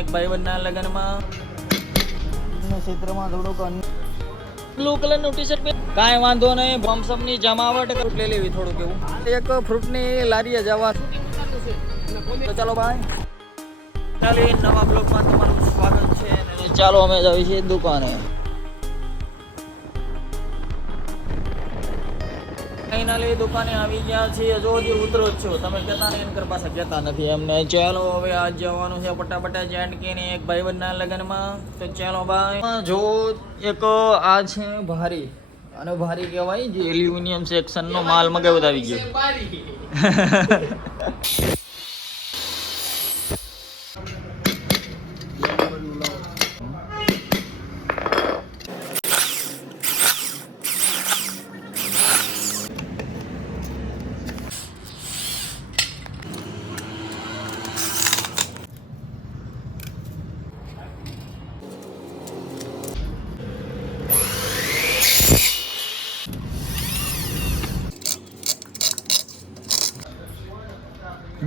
એક ભાઈબંધના લગ્નમાં. ક્ષેત્રમાં થોડુંક બ્લુ કલરનું ટી શર્ટ કાંઈ વાંધો નહીં બમસમની જમાવટ લઈ લેવી થોડુંક એવું. એક ફ્રૂટની લારીએ જવા તો ચાલો ભાઈ ચાલો નવા બ્લોગમાં તમારું સ્વાગત છે. ચાલો અમે જઈએ છીએ દુકાને. ફાઇનલી દુકાને આવી ગયા છીએ. જો હજી ઉતરો જ છો. તમે કહેતા નહીં એનકર પાસે કહેતા નથી. એમને ચાલો હવે આજ જવાનું છે પટાપટા જેન્ટ કે એક ભાઈબંધના લગ્નમાં. તો ચાલો ભાઈ જો એક આ છે ભારી. અને ભારી કહેવાય જે એલ્યુમિનિયમ સેક્શનનો માલ મગાવ્યો આવી ગયો.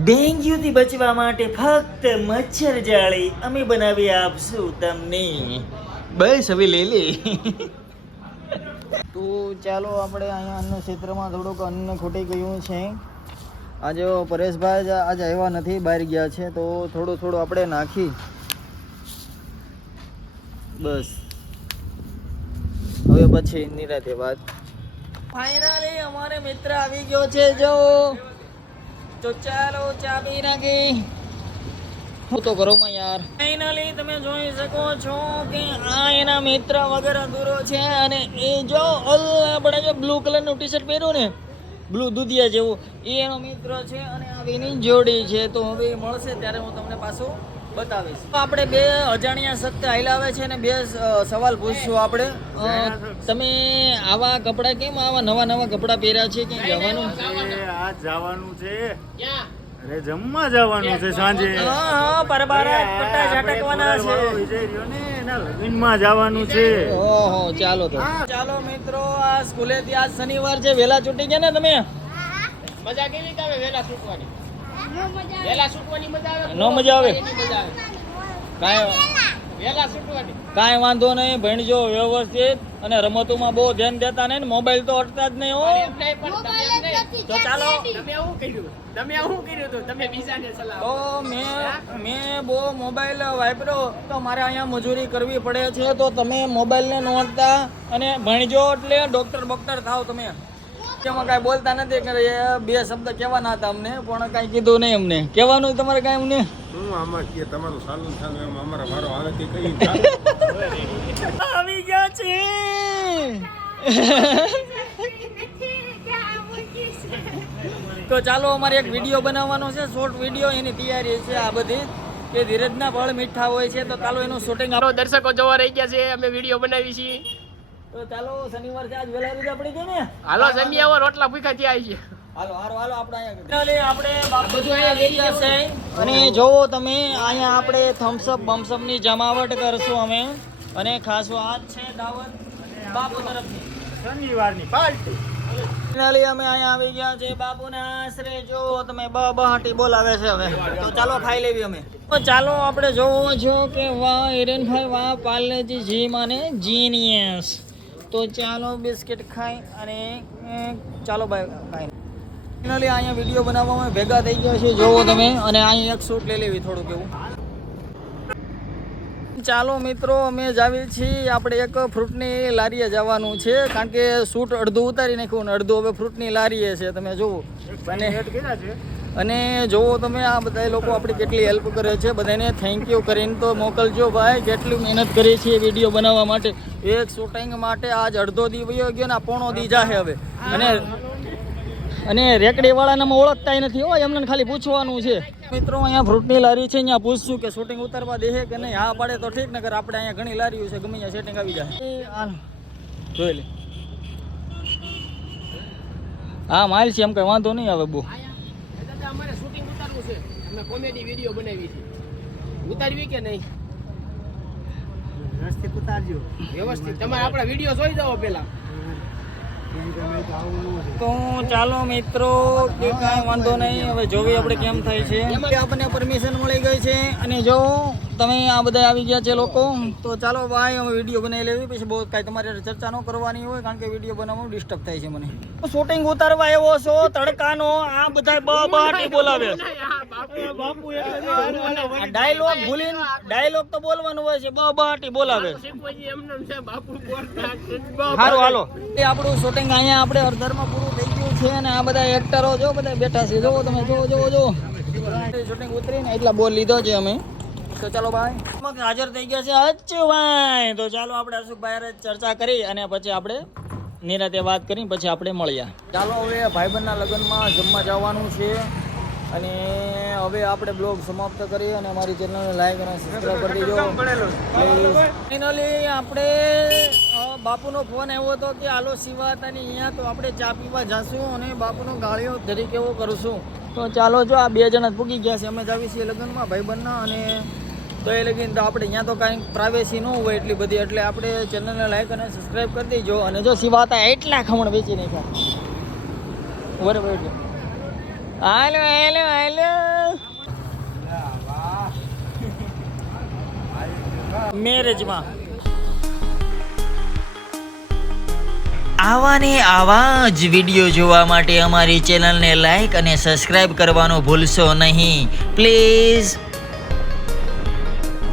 ડેન્ગ્યુથી બચવા માટે ફક્ત મચ્છર જાળી અમે બનાવી આપશું તમને. બસ હવે લઈ લે. તો ચાલો આપણે અહીંયા અન્ન ક્ષેત્રમાં થોડુંક અન્ન ખૂટી ગયું છે. આજે પરેશભાઈ આજે આવ્યા નથી બહાર ગયા છે તો થોડું થોડું આપણે નાખી. બસ. હવે પછી નિરાતે વાત. ફાઇનલી અમારે મિત્ર આવી ગયો છે જો. તો ચાલો ચાબી નાખી. હું તો ઘરોમાં યાર. ફાઇનલી તમે જોઈ શકો છો કે આ એના મિત્ર વગર અધૂરો છે અને એ જો આપણે જો બ્લુ કલરનું ટી શર્ટ પહેર્યું ને બ્લુ દુધિયા જેવું, એ એનો મિત્ર છે અને આ વિની જોડી છે. તો હવે મળશે ત્યારે હું તમને પાછું બતાવીશ. આપણે બે અજાણ્યા સત્ય હલાવે છે અને બે સવાલ પૂછશું આપણે. તમે આવા કપડાં કેમ આવા નવા નવા કપડાં પહેર્યા છે કે જવાનું? આ જવાનું છે. અરે જમવા જવાનું છે સાંજે. હા હા પરબારા પટ્ટા ઝાટકવાના છે. વિજય રહ્યો ને લગ્નમાં જવાનું છે. ઓહો ચાલો તો. ચાલો મિત્રો આ સ્કૂલેથી આજ શનિવાર છે વેલા છૂટી ગયા ને તમે? મજા કેવી આવે વેલા છૂટવાની? વેલા છૂટવાની મજા આવે નો મજા આવે? એની મજા આવે? કાંઈ વેલા છૂટવાની કાંઈ વાંધો નહીં ભણજો વ્યવસ્થિત. અને રમતોમાં બહુ ધ્યાન દેતા નહીં મોબાઈલ તો અટતા જ નહીં હો. તમે તો ચાલો. તમે શું કર્યું. તમે શું કર્યું હતું તમે બીજાને સલાહ તો મેં મેં બહુ મોબાઈલ વાપરો તો મારે અહીંયા મજૂરી કરવી પડે છે તો તમે મોબાઈલને નોંધતા અને ભણજો એટલે ડોક્ટર બોક્ટર થાવ તમે. તેમાં કાંઈ બોલતા નથી કે એ બે શબ્દ કહેવાના હતા અમને પણ કાંઈ કીધું નહીં અમને. કહેવાનું તમારે કાંઈ અમને? હું આમાં કે તમારું સાલું સાલું એમ અમારા મારો આવે તે કઈ? આવી ગયા છે તો ચાલો અમારે એક વીડિયો બનાવવાનો છે શોર્ટ વીડિયો એની તૈયારી છે આ બધી કે ધીરજના ફળ મીઠા હોય છે તો ચાલો એનું શૂટિંગ દર્શકો જોવા રહી ગયા છે અમે વીડિયો બનાવી છીએ. તો ચાલો શનિવાર આજ વેલા રજા પડી ગઈ ને? હાલો જમી આવો રોટલા ભૂખા થી આવી છે. હાલો હાલો હાલો આપણે આપણે બધું અહીંયા આવી છે અને જોવો તમે અહીંયા આપણે થમ્સઅપ બમ્સઅપની જમાવટ કરશું અમે. અને ખાસ વાત છે દાવત બાપુ તરફથી. શનિવારની પાર્ટી. ફાઇનલી અમે અહીંયા આવી ગયા છે બાપુના આશરે જો તમે બ બહાટી બોલાવે છે હવે. તો ચાલો ખાઈ લેવી અમે. તો ચાલો આપણે જોવો છો કે વાહ હિરેનભાઈ વાહ પાર્લેજી જી માને જીનિયસ તો ચાલો બિસ્કિટ ખાઈ અને ચાલો ભાઈ ખાઈ ફાઇનલી અહીંયા વીડિયો બનાવવામાં ભેગા થઈ ગયા છે જોવો તમે. અને અહીંયા એક શૂટ લઈ લેવી થોડુંક એવું. ચાલો મિત્રો અમે જાવી છીએ. આપણે એક ફ્રૂટની લારીએ જવાનું છે કારણ કે શૂટ અડધું ઉતારી નાખ્યું અને અડધું હવે ફ્રૂટની લારીએ છે. તમે જુઓ. અને અને જુઓ તમે આ બધા લોકો આપણી કેટલી હેલ્પ કરે છે બધાને થેન્ક યુ કરીને તો મોકલજો ભાઈ. કેટલી મહેનત કરીએ છીએ વીડિયો બનાવવા માટે. એક શૂટિંગ માટે આજ અડધો દી વયો ગયો ને પોણો દી જાહે હવે. અને અને રેકડી વાળાને ઓળખતા નથી હોય એમને ખાલી પૂછવાનું છે. મિત્રો અહીંયા ફ્રૂટની લારી છે અહીંયા પૂછશું કે શૂટિંગ ઉતારવા દે કે નહીં? હા પાડે તો ઠીક નગર આપણે અહીંયા ઘણી લારીઓ છે ગમે અહીંયા સેટિંગ આવી જાય જોઈ લે. હા માલ છે એમ કઈ વાંધો નહીં આવે બહુ. દાદા અમારે શૂટિંગ ઉતારવું છે. અમે કોમેડી વીડિયો બનાવી છે. ઉતારવી કે નહીં? વ્યવસ્થિત ઉતારજો. વ્યવસ્થિત. તમારે આપણા વીડિયો જોઈ જાઓ પેલા તો ચાલો મિત્રો કે કાંઈ વાંધો નહીં. હવે જોવી આપણે કેમ થાય છે. આપણને પરમિશન મળી ગઈ છે. અને જો તમે આ બધા આવી ગયા છે લોકો? તો ચાલો ભાઈ અમે વીડિયો બનાવી લેવી. પછી બહુ કાંઈ તમારે ચર્ચા ન કરવાની હોય કારણ કે વીડિયો બનાવવાનું ડિસ્ટર્બ થાય છે મને. શૂટિંગ ઉતારવા આવ્યો છો? તડકાનો? આ બધા બ બાટી બોલાવે. ડાયલોગ ભૂલીને ડાયલોગ તો બોલવાનું હોય છે. બ બાટી બોલાવે. સારું હાલો. એ આપણું શૂટિંગ અહીંયા આપણે અર્ધરમાં પૂરું થઈ ગયું છે અને આ બધા એક્ટરો જો બધા બેઠા છે. જોવો તમે જોવો જોવો જો. શૂટિંગ ઉતરીને એટલા બોલ લીધો છે અમે. તો ચાલો ભાઈ. હાજર થઈ ગયા છે અચ્છુભાઈ. તો ચાલો આપણે અશુકભાઈ ચર્ચા કરી અને પછી આપણે નિરાતે વાત કરી પછી આપણે મળ્યા. ચાલો હવે ભાઈબંધના લગ્નમાં જમવા જવાનું છે અને હવે આપણે બ્લોગ સમાપ્ત કરીએ અને અમારી ચેનલને લાઈક અને સબસ્ક્રાઈબ કરી દેજો. ફાઇનલી આપણે બાપુનો ફોન આવ્યો હતો કે આલો સિવા અને અહીંયા તો આપણે ચા પીવા જશું અને બાપુનો ગાળિયો તરીકે એવો કરશું તો ચાલો જો આ બે જણા પૂગી ગયા છે. અમે જ આવી છીએ લગ્નમાં ભાઈબંધના અને તો એ લગીન તો આપણે અહીંયા તો કાંઈ પ્રાઇવેસી ન હોય એટલી બધી, એટલે આપણે ચેનલને લાઈક અને સબસ્ક્રાઈબ કરી દેજો. અને જો સિવા હતા એટલા ખમણ વેચી નાખ્યા. બરાબર એટલે હાલો હાલો હાલો. મેરેજમાં. આવા ને આવા જ વીડિયો જોવા માટે અમારી ચેનલને લાઈક અને સબસ્ક્રાઈબ કરવાનું ભૂલશો નહીં. પ્લીઝ